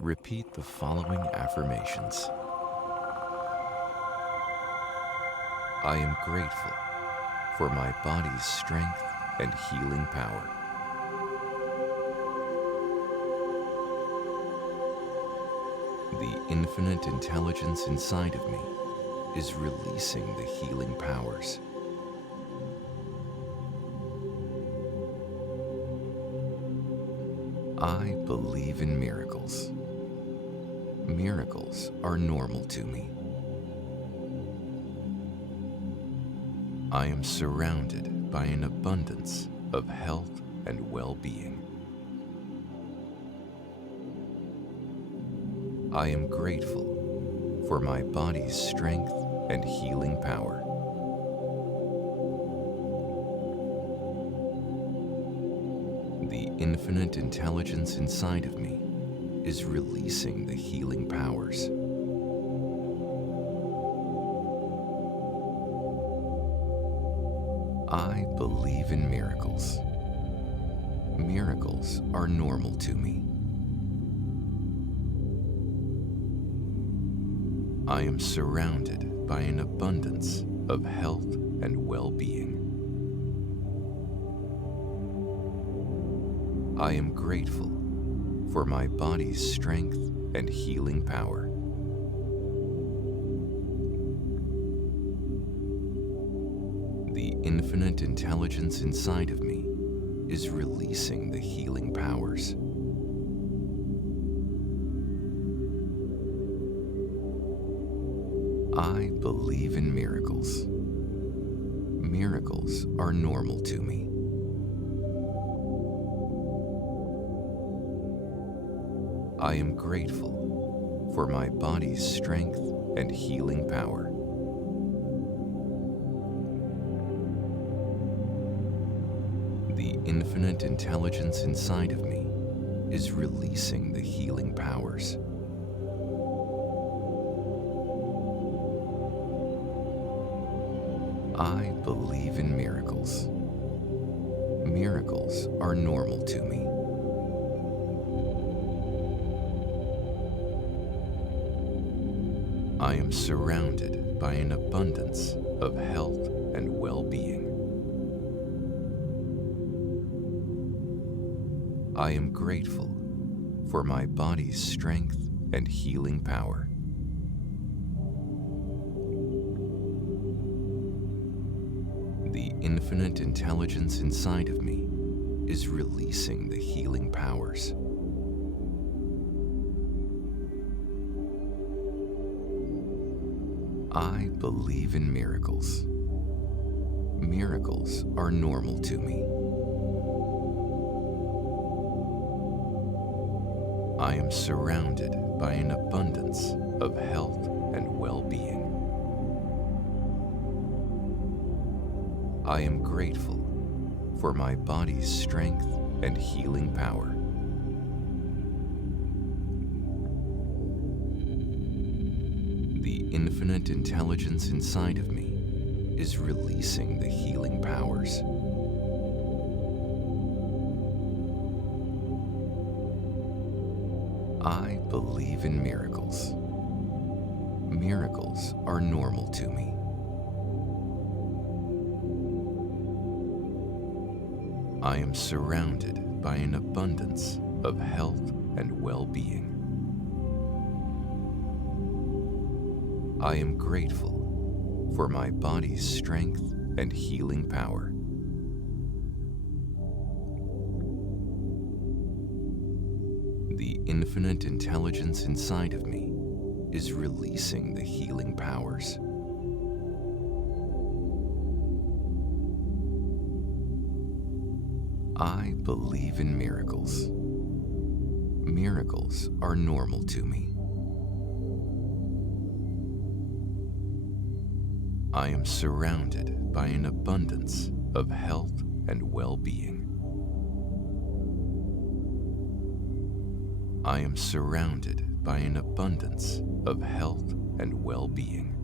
Repeat the following affirmations. I am grateful for my body's strength and healing power. The infinite intelligence inside of me is releasing the healing powers. I believe in miracles. Miracles are normal to me. I am surrounded by an abundance of health and well-being. I am grateful for my body's strength and healing power. The infinite intelligence inside of me is releasing the healing powers. I believe in miracles. Miracles are normal to me. I am surrounded by an abundance of health and well-being. I am grateful for my body's strength and healing power. The infinite intelligence inside of me is releasing the healing powers. I believe in miracles. Miracles are normal to me. I am grateful for my body's strength and healing power. The infinite intelligence inside of me is releasing the healing powers. I believe in miracles. Miracles are normal to me. I am surrounded by an abundance of health and well-being. I am grateful for my body's strength and healing power. The infinite intelligence inside of me is releasing the healing powers. I believe in miracles. Miracles are normal to me. I am surrounded by an abundance of health and well-being. I am grateful for my body's strength and healing power. The infinite intelligence inside of me is releasing the healing powers. I believe in miracles. Miracles are normal to me. I am surrounded by an abundance of health and well-being. I am grateful for my body's strength and healing power. The infinite intelligence inside of me is releasing the healing powers. I believe in miracles. Miracles are normal to me. I am surrounded by an abundance of health and well-being. I am surrounded by an abundance of health and well-being.